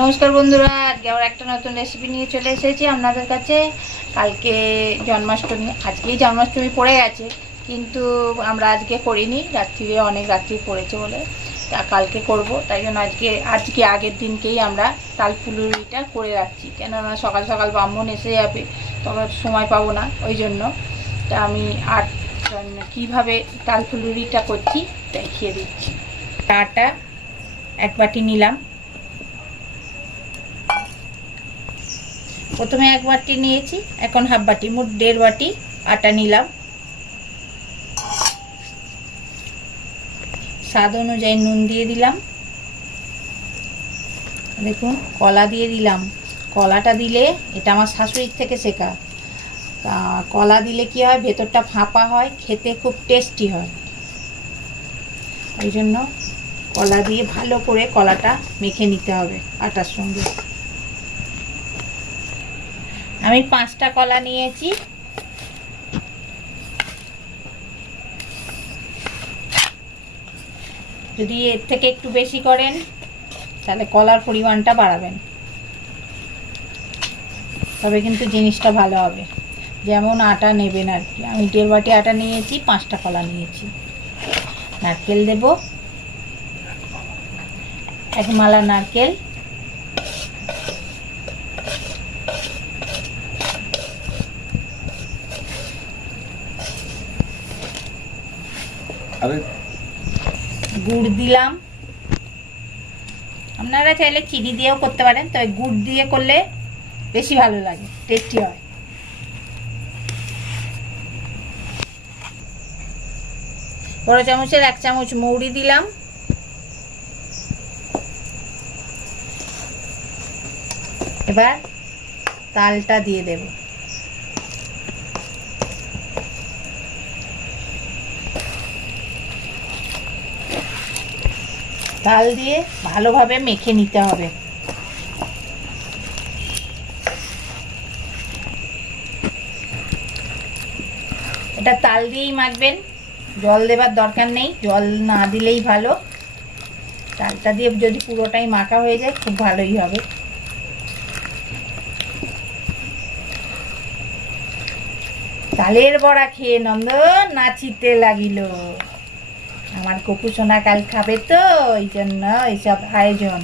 নমস্কার বন্ধুরা, আজকে আবার একটা নতুন রেসিপি নিয়ে চলে এসেছি আপনাদের কাছে। কালকে জন্মাষ্টমী, আজকেই জন্মাষ্টমী পড়ে গেছে, কিন্তু আমরা আজকে করিনি, রাত্রিরে অনেক রাত্রি পড়েছে বলে তা কালকে করব। তাই জন্য আজকে আগের দিনকেই আমরা তালফুলুরিটা করে রাখছি, কেননা সকাল সকাল ব্রাহ্মণ এসে যাবে, তখন সময় পাবো না। ওই জন্য তা আমি আর কীভাবে তালফুলুরিটা করছি দেখিয়ে দিচ্ছি। আটা এক বাটি নিলাম, প্রথমে এক বাটি নিয়েছি, এখন হাফ বাটি, মোট 1.5 বাটি আটা নিলাম। স্বাদ অনুযায়ী নুন দিয়ে দিলাম, দেখুন কলা দিয়ে দিলাম। কলাটা দিলে, এটা আমার শাশুড়ির থেকে শেখা, কলা দিলে কি হয়, ভেতরটা ফাঁপা হয়, খেতে খুব টেস্টি হয়। ওই জন্য কলা দিয়ে ভালো করে কলাটা মেখে নিতে হবে আটার সঙ্গে। আমি 5টা কলা নিয়েছি। যদি এর থেকে একটু বেশি করেন তাহলে কলার পরিমাণটা বাড়াবেন, তবে কিন্তু জিনিসটা ভালো হবে। যেমন আটা নেবেন আর কি। আমি 1.5 বাটি আটা নিয়েছি, 5টা কলা নিয়েছি। নারকেল দেব, এক মালা নারকেল, গুড় দিলাম। আপনারা চাইলে চিনি দিয়েও করতে পারেন, তবে গুড় দিয়ে করলে বেশি ভালো লাগে, টেস্টি হয়। বড় চামচের 1 চামচ মৌরি দিলাম। এবার তালটা দিয়ে দেব। তাল দিয়ে ভালোভাবে মেখে নিতে হবে। এটা তাল দিয়েই মাখবেন, জল দেবার দরকার নেই, জল না দিলেই ভালো। তালটা দিয়ে যদি পুরোটাই মাখা হয়ে যায় খুব ভালোই হবে। তালের বড়া খেয়ে নন্দন নাচিতে লাগিল। আমার কপু সোনা কাল খাবে, তো ওই জন্য এইসব আয়োজন।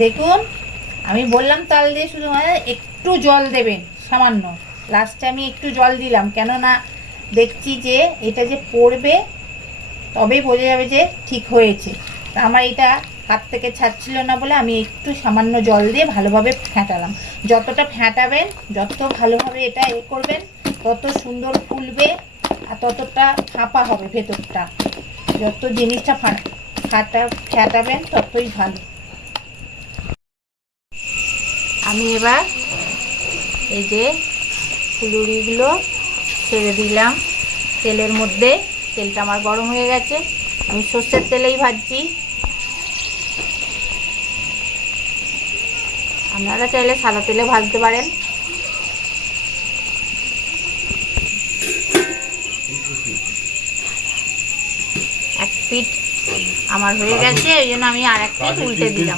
দেখুন, আমি বললাম তাল দিয়ে শুধু একটু জল দেবেন সামান্য। লাস্টে আমি একটু জল দিলাম, কেননা দেখছি যে এটা যে পড়বে তবেই বোঝা যাবে যে ঠিক হয়েছে। তা আমার এটা হাত থেকে ছাড়ছিল না বলে আমি একটু সামান্য জল দিয়ে ভালোভাবে ফেটালাম। যতটা ফেটাবেন, যত ভালোভাবে এটা করবেন, তত সুন্দর ফুলবে আর ততটা ফাঁপা হবে ভেতরটা। যত জিনিসটা ফেটাবেন ততই ভালো। আমি এবার এই যে ফুলুরিগুলো ছেড়ে দিলাম তেলের মধ্যে। তেলটা আমার গরম হয়ে গেছে, আমি সর্ষের তেলেই ভাজছি। আপনারা চাইলে সাদা তেলে ভাজতে পারেন। এক পিঠ আমার হয়ে গেছে, এই জন্য আমি আর এক পিঠ উল্টে দিলাম।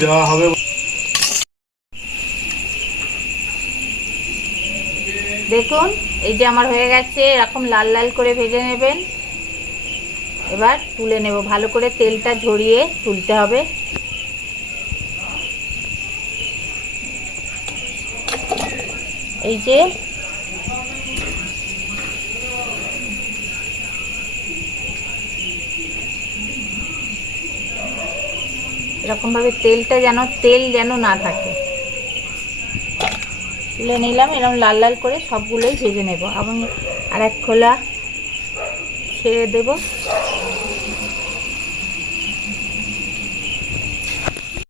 দেখুন, এই যে আমার হয়ে গেছে, এরকম লাল লাল করে ভেজে নেবেন। এবার তুলে নেব, ভালো করে তেলটা ঝরিয়ে তুলতে হবে। এই যে এরকম ভাবে তেল যেন না থাকে, তুলে নিলাম। এরকম লাল লাল করে সবগুলোই ভেজে নেব। এবং আর এক খোলা ছেড়ে দেব।